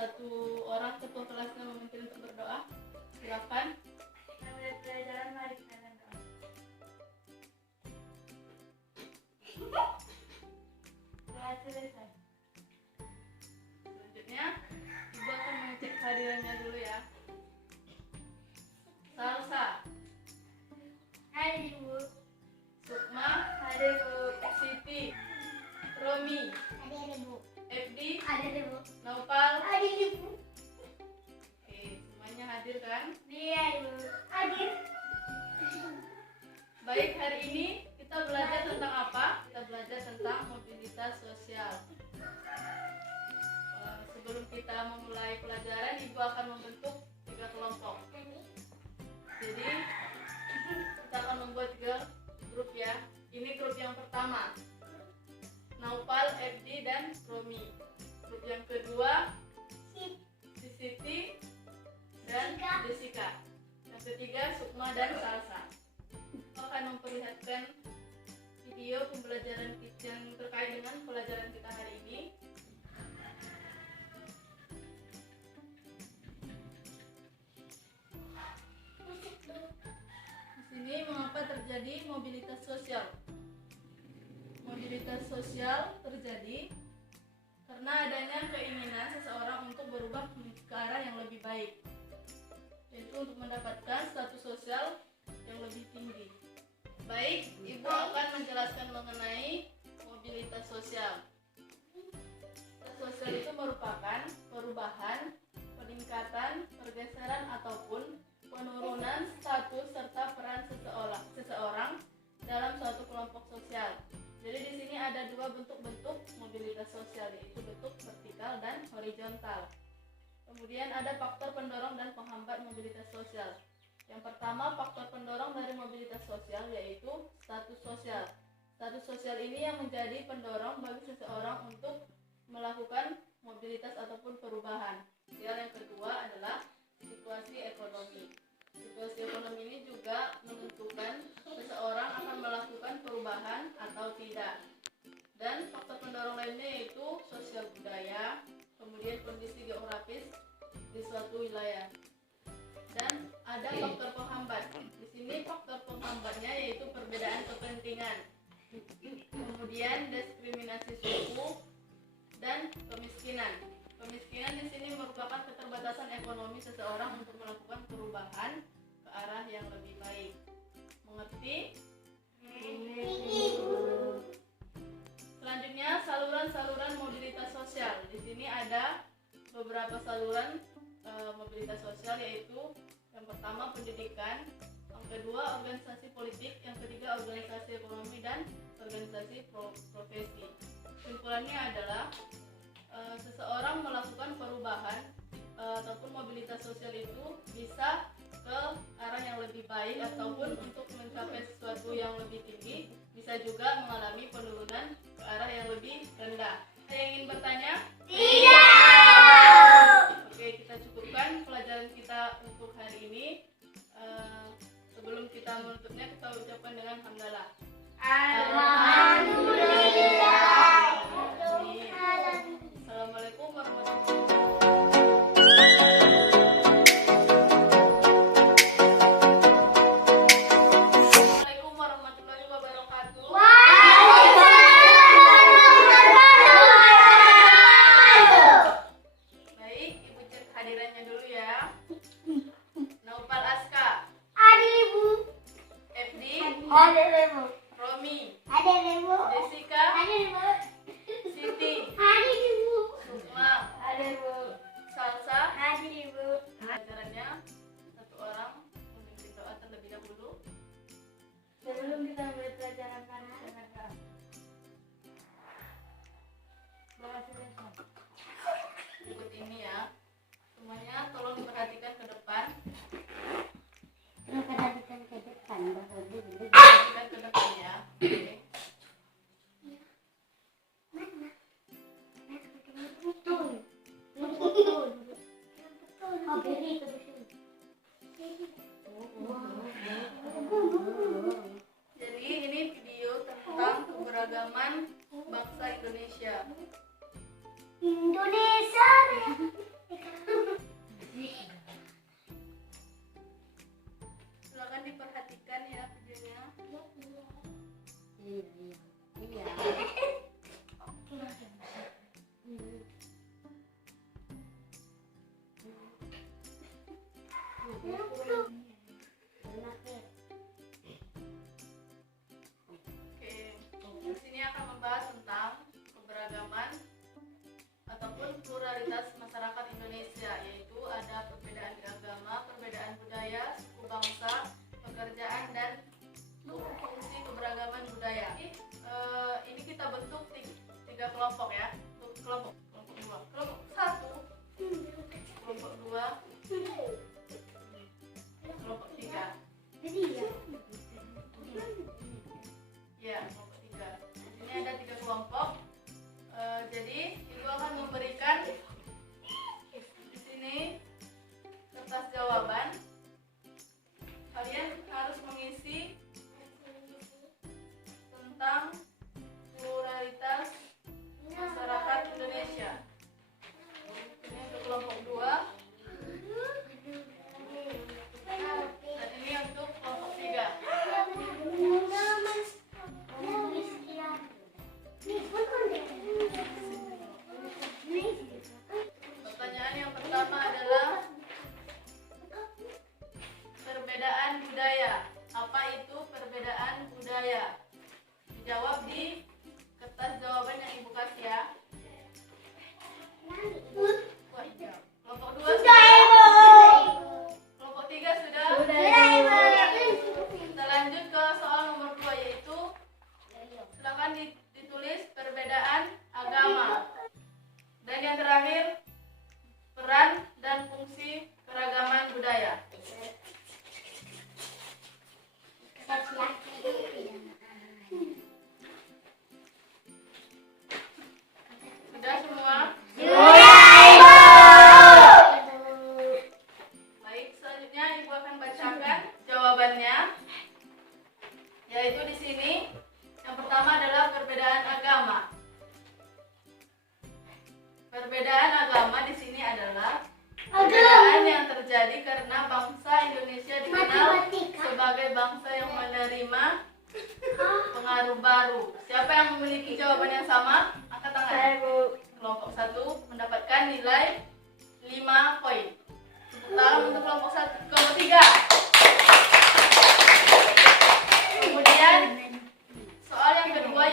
Satu orang ketua kelasnya memimpin untuk berdoa. Silakan. Selamat pelajaran, mari kita berdoa. Telah selesai. Selanjutnya, Ibu akan mengecek hadirannya dulu ya. Salsa, Hai Ibu. Sukma, Ada Ibu. Siti, Romi, Ada Ibu. Fdi, Ada Ibu. Naupal. Ada Ibu. Oke, semuanya hadir kan? Iya Ibu. Hadir. Baik, hari ini kita belajar tentang apa? Kita belajar tentang mobilitas sosial. Sebelum kita memulai pelajaran, Ibu akan membentuk 3 kelompok. Jadi, kita akan membuat 3 grup ya. Ini grup yang pertama, Naupal, Fdi, dan Romi. Grup yang kedua, Siti dan Jessica. Yang ketiga, Sukma dan Salsa. Akan memperlihatkan video pembelajaran yang terkait dengan pelajaran kita hari ini. Di sini mengapa terjadi mobilitas sosial? Mobilitas sosial terjadi karena adanya keinginan seseorang untuk berubah ke arah yang lebih baik, yaitu untuk mendapatkan status sosial yang lebih tinggi. Baik, Ibu akan menjelaskan mengenai mobilitas sosial. Mobilitas sosial itu merupakan perubahan, peningkatan, pergeseran ataupun penurunan status serta peran seseorang dalam suatu kelompok sosial. Jadi di sini ada 2 bentuk-bentuk mobilitas sosial, yaitu bentuk vertikal dan horizontal. Kemudian ada faktor pendorong dan penghambat mobilitas sosial. Yang pertama, faktor pendorong dari mobilitas sosial yaitu status sosial. Status sosial ini yang menjadi pendorong bagi seseorang untuk melakukan mobilitas ataupun perubahan. Yang kedua adalah situasi ekonomi. Situasi ekonomi ini juga menentukan seseorang akan melakukan perubahan atau tidak. Dan faktor pendorong lainnya yaitu sosial budaya, kemudian kondisi geografis di suatu wilayah. Dan ada faktor penghambat. Di sini faktor penghambatnya yaitu perbedaan kepentingan, kemudian diskriminasi suku dan kemiskinan. Kemiskinan di sini merupakan keterbatasan ekonomi seseorang untuk melakukan perubahan ke arah yang lebih baik. Mengerti? Selanjutnya, saluran-saluran mobilitas sosial. Di sini ada beberapa saluran mobilitas sosial, yaitu yang pertama pendidikan, yang kedua organisasi politik, yang ketiga organisasi ekonomi dan organisasi profesi. Kesimpulannya adalah seseorang melakukan perubahan ataupun mobilitas sosial itu bisa ke arah yang lebih baik ataupun untuk mencapai sesuatu yang lebih tinggi, bisa juga mengalami penurunan ke arah yang lebih rendah. Ada yang ingin bertanya? Tidak. Oke, kita cukupkan pelajaran kita untuk hari ini. Sebelum kita menutupnya, kita ucapkan dengan hamdalah. Alhamdulillah. Assalamualaikum warahmatullahi wabarakatuh. Assalamualaikum warahmatullahi wabarakatuh. Waalaikumsalam warahmatullahi wabarakatuh. keberagaman bangsa Indonesia. Indonesia. Silakan diperhatikan ya videonya. Iya. Oke, di sini akan membahas tentang keberagaman ataupun pluralitas masyarakat Indonesia, yaitu ada perbedaan di agama, perbedaan budaya, suku bangsa, pekerjaan, dan fungsi keberagaman budaya. Ini kita bentuk tiga kelompok ya. Kelompok dua, kelompok satu, kelompok dua, kelompok tiga. Ya, kelompok tiga. Ini ada tiga kelompok. Jadi ibu akan memberikan di sini kertas jawaban. Kalian harus mengisi tentang pluralitas masyarakat Indonesia. Ini untuk kelompok dua dan ini untuk kelompok tiga. Pertanyaan yang pertama adalah perbedaan budaya. Apa itu perbedaan budaya? Dijawab di kertas jawaban yang ibu kasih ya. Wah, iya. Kelompok dua sudah. Kelompok tiga sudah. Kita lanjut ke soal nomor 2, yaitu silakan ditulis perbedaan agama. Dan yang terakhir, peran dan fungsi keragaman budaya. Sudah semua? Baik, selanjutnya ibu akan bacakan jawabannya. Yaitu di sini yang pertama adalah perbedaan agama. Perbedaan agama di sini adalah perbedaan yang terjadi karena bangsa Indonesia dikenal sebagai bangsa yang menerima pengaruh baru. Siapa yang memiliki jawaban yang sama? Angkat tangan. Kelompok 1 mendapatkan nilai 5 poin. Tepuk tangan untuk kelompok 1, kelompok 3. Kemudian soal yang kedua